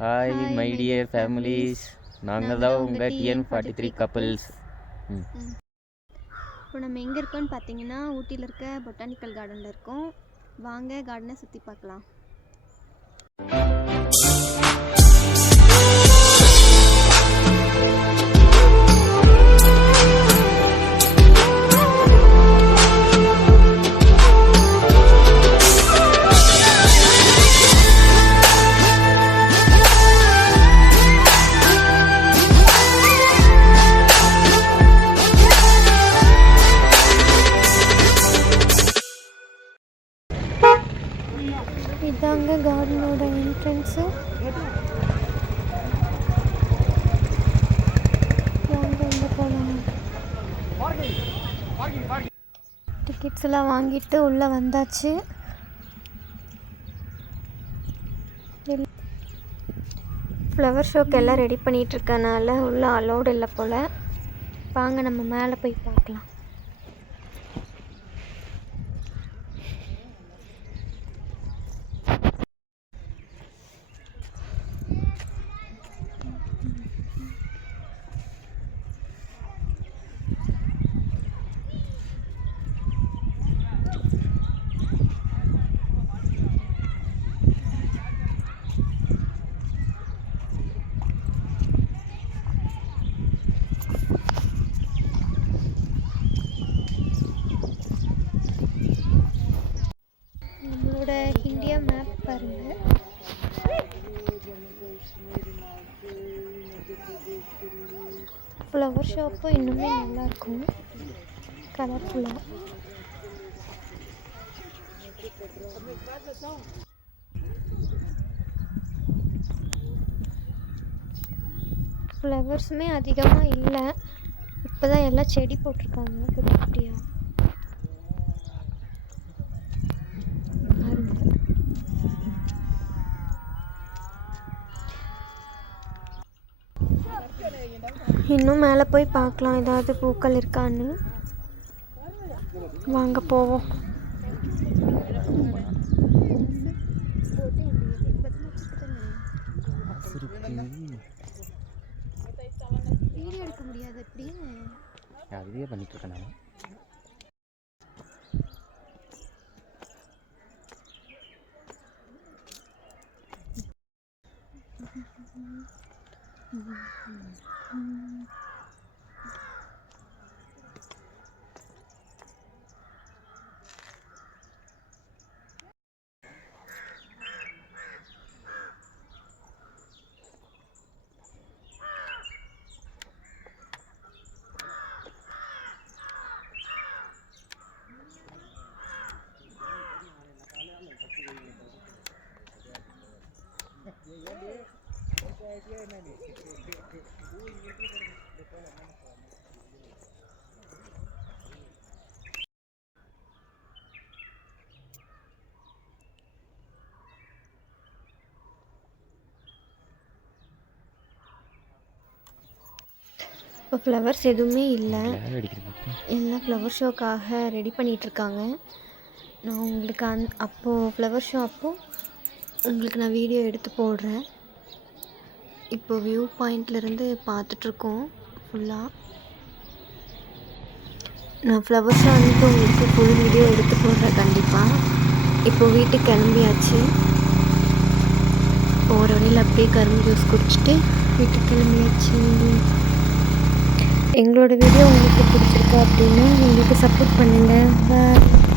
Hi hi my my dear dear families. Families, நாங்கள் நாங்கள் தான் தான் உங்கள் உங்கள் TN43 TN43 கப்பிள்ஸ். ம் இப்போ நம்ம எங்கே இருக்கோம்னு பார்த்தீங்கன்னா ஊட்டியில் இருக்க பொட்டானிக்கல் கார்டனில் இருக்கோம். வாங்க கார்டனை சுற்றி பார்க்கலாம். இதாங்க கார்டனோட என்ட்ரன்ஸு. வாங்க உள்ளே போகலாம். டிக்கெட்ஸ் எல்லாம் வாங்கிட்டு உள்ளே வந்தாச்சு. ஃப்ளவர் ஷோக்கு எல்லாம் ரெடி பண்ணிகிட்ருக்கனால உள்ளே அலோடு இல்லை போல். வாங்க நம்ம மேலே போய் பார்க்கலாம். நம்மளோட இந்தியா மேப் பாருங்கள். ஃப்ளவர் ஷாப்பும் இன்னுமே நல்லாயிருக்கும், கலர்ஃபுல்லாக. ஃப்ளவர்ஸுமே அதிகமாக இல்லை, இப்போ தான் எல்லாம் செடி போட்டிருக்காங்க குட்டி குட்டியாக. இன்னும் மேலே போய் பார்க்கலாம் ஏதாவது பூக்கள் இருக்கான்னு. வாங்க போவோம். வீடியோ எடுக்க முடியாது அப்படின்னு அதுவே பண்ணிட்டு இருக்கேன் நான். இப்போ ஃப்ளவர்ஸ் எதுவுமே இல்லை, எல்லாம் ஃப்ளவர் ஷோக்காக ரெடி பண்ணிகிட்ருக்காங்க. நான் உங்களுக்கு அப்போது ஃப்ளவர் ஷோ அப்போது உங்களுக்கு நான் வீடியோ எடுத்து போடுறேன். இப்போ வியூ பாயிண்ட்லேருந்து பார்த்துட்ருக்கோம் ஃபுல்லாக. நான் ஃப்ளவர் ஷோ வந்துட்டு உங்களுக்கு ஃபுல் வீடியோ எடுத்து போடுறேன் கண்டிப்பாக. இப்போது வீட்டுக்கு கிளம்பியாச்சு. போகிற வழியில் அப்படியே கரும்பு ஜூஸ் குடிச்சிட்டு வீட்டுக்கு கிளம்பியாச்சு. எங்களோட வீடியோ உங்களுக்கு பிடிச்சிருக்கா அப்படின்னா எங்களுக்கு சப்போர்ட் பண்ணுங்கள். பாய்.